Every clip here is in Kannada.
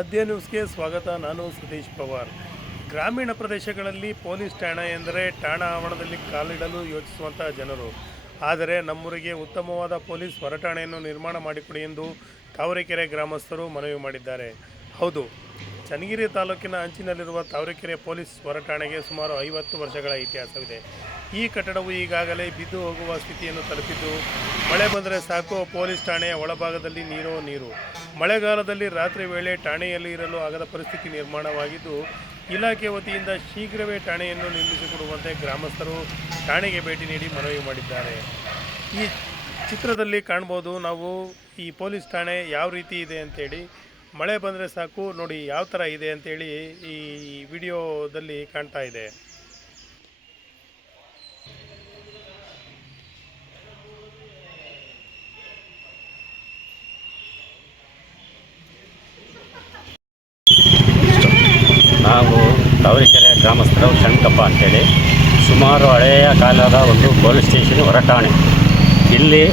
ಆದ್ಯ ನ್ಯೂಸ್ಗೆ ಸ್ವಾಗತ. ನಾನು ಸತೀಶ್ ಪವಾರ್. ಗ್ರಾಮೀಣ ಪ್ರದೇಶಗಳಲ್ಲಿ ಪೊಲೀಸ್ ಠಾಣೆ ಎಂದರೆ ಠಾಣಾ ಆವರಣದಲ್ಲಿ ಕಾಲಿಡಲು ಯೋಚಿಸುವಂತಹ ಜನರು. ಆದರೆ ನಮ್ಮೂರಿಗೆ ಉತ್ತಮವಾದ ಪೊಲೀಸ್ ಹೊರಠಾಣೆಯನ್ನು ನಿರ್ಮಾಣ ಮಾಡಿಕೊಡಿ ಎಂದು ತಾವರೆಕೆರೆ ಗ್ರಾಮಸ್ಥರು ಮನವಿ ಮಾಡಿದ್ದಾರೆ. ಹೌದು ಚನ್ನಗಿರಿ ತಾಲೂಕಿನ ಅಂಚಿನಲ್ಲಿರುವ ತಾವರೆಕೆರೆ ಪೊಲೀಸ್ ಹೊರಠಾಣೆಗೆ ಸುಮಾರು ಐವತ್ತು ವರ್ಷಗಳ ಇತಿಹಾಸವಿದೆ. ಈ ಕಟ್ಟಡವು ಈಗಾಗಲೇ ಬಿದ್ದು ಹೋಗುವ ಸ್ಥಿತಿಯನ್ನು ತಲುಪಿದ್ದು, ಮಳೆ ಬಂದರೆ ಸಾಕು, ಪೊಲೀಸ್ ಠಾಣೆಯ ಒಳಭಾಗದಲ್ಲಿ ನೀರೋ ನೀರು. ಮಳೆಗಾಲದಲ್ಲಿ ರಾತ್ರಿ ವೇಳೆ ಠಾಣೆಯಲ್ಲಿ ಇರಲು ಆಗದ ಪರಿಸ್ಥಿತಿ ನಿರ್ಮಾಣವಾಗಿದ್ದು, ಇಲಾಖೆ ವತಿಯಿಂದ ಶೀಘ್ರವೇ ಠಾಣೆಯನ್ನು ನಿರ್ಮಿಸಿಕೊಡುವಂತೆ ಗ್ರಾಮಸ್ಥರು ಠಾಣೆಗೆ ಭೇಟಿ ನೀಡಿ ಮನವಿ ಮಾಡಿದ್ದಾರೆ. ಈ ಚಿತ್ರದಲ್ಲಿ ಕಾಣ್ಬೋದು ನಾವು ಈ ಪೊಲೀಸ್ ಠಾಣೆ ಯಾವ ರೀತಿ ಇದೆ ಅಂತೇಳಿ. ಮಳೆ ಬಂದರೆ ಸಾಕು, ನೋಡಿ ಯಾವ ಥರ ಇದೆ ಅಂತೇಳಿ ಈ ವಿಡಿಯೋದಲ್ಲಿ ಕಾಣ್ತಾ ಇದೆ. ನಾವು ತವರಿಕೆರೆ ಗ್ರಾಮಸ್ಥರು ಶಂಕಪ್ಪ ಅಂತೇಳಿ. ಸುಮಾರು ಹಳೆಯ ಕಾಲದ ಒಂದು ಪೊಲೀಸ್ ಸ್ಟೇಷನ್ ಹೊರಟಾಣೆ ಇಲ್ಲಿ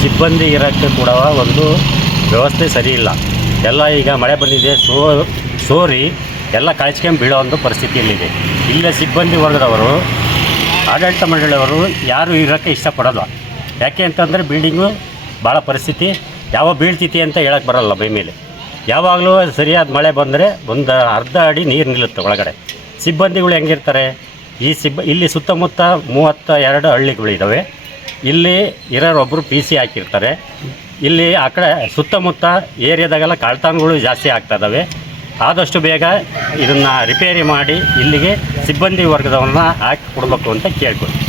ಸಿಬ್ಬಂದಿ ಇರೋಕ್ಕೆ ಕೂಡ ಒಂದು ವ್ಯವಸ್ಥೆ ಸರಿ ಇಲ್ಲ. ಎಲ್ಲ ಈಗ ಮಳೆ ಬಂದಿದೆ, ಸೋ, ಸೋರಿ, ಎಲ್ಲ ಕಳಿಸ್ಕೊಂಡು ಬೀಳೋ ಒಂದು ಪರಿಸ್ಥಿತಿಯಲ್ಲಿದೆ. ಇಲ್ಲೇ ಸಿಬ್ಬಂದಿ ವರ್ಗದವರು ಆಡಳಿತ ಮಂಡಳಿಯವರು ಯಾರು ಇರೋಕ್ಕೆ ಇಷ್ಟಪಡೋಲ್ಲ. ಯಾಕೆ ಅಂತಂದರೆ ಬಿಲ್ಡಿಂಗು ಭಾಳ ಪರಿಸ್ಥಿತಿ, ಯಾವ ಬೀಳ್ತೈತಿ ಅಂತ ಹೇಳಕ್ಕೆ ಬರೋಲ್ಲ ಮೈ ಮೇಲೆ. ಯಾವಾಗಲೂ ಸರಿಯಾದ ಮಳೆ ಬಂದರೆ ಒಂದು ಅರ್ಧ ಅಡಿ ನೀರು ನಿಲ್ಲುತ್ತೆ ಒಳಗಡೆ. ಸಿಬ್ಬಂದಿಗಳು ಹೆಂಗಿರ್ತಾರೆ? ಈ ಸಿಬ್ಬ, ಇಲ್ಲಿ ಸುತ್ತಮುತ್ತ ಮೂವತ್ತ ಎರಡು ಹಳ್ಳಿಗಳಿದ್ದಾವೆ ಇಲ್ಲಿ ಇರೋರೊಬ್ಬರು ಪಿ ಸಿ ಹಾಕಿರ್ತಾರೆ. ಇಲ್ಲಿ ಆ ಕಡೆ ಸುತ್ತಮುತ್ತ ಏರಿಯಾದಾಗೆಲ್ಲ ಕಳ್ತನಗಳು ಜಾಸ್ತಿ ಆಗ್ತಾ ಇದ್ದಾವೆ. ಆದಷ್ಟು ಬೇಗ ಇದನ್ನು ರಿಪೇರಿ ಮಾಡಿ ಇಲ್ಲಿಗೆ ಸಿಬ್ಬಂದಿ ವರ್ಗದವ್ರನ್ನ ಹಾಕಿ ಕೊಡಬೇಕು ಅಂತ ಕೇಳ್ಕೊಳ್ತೀನಿ.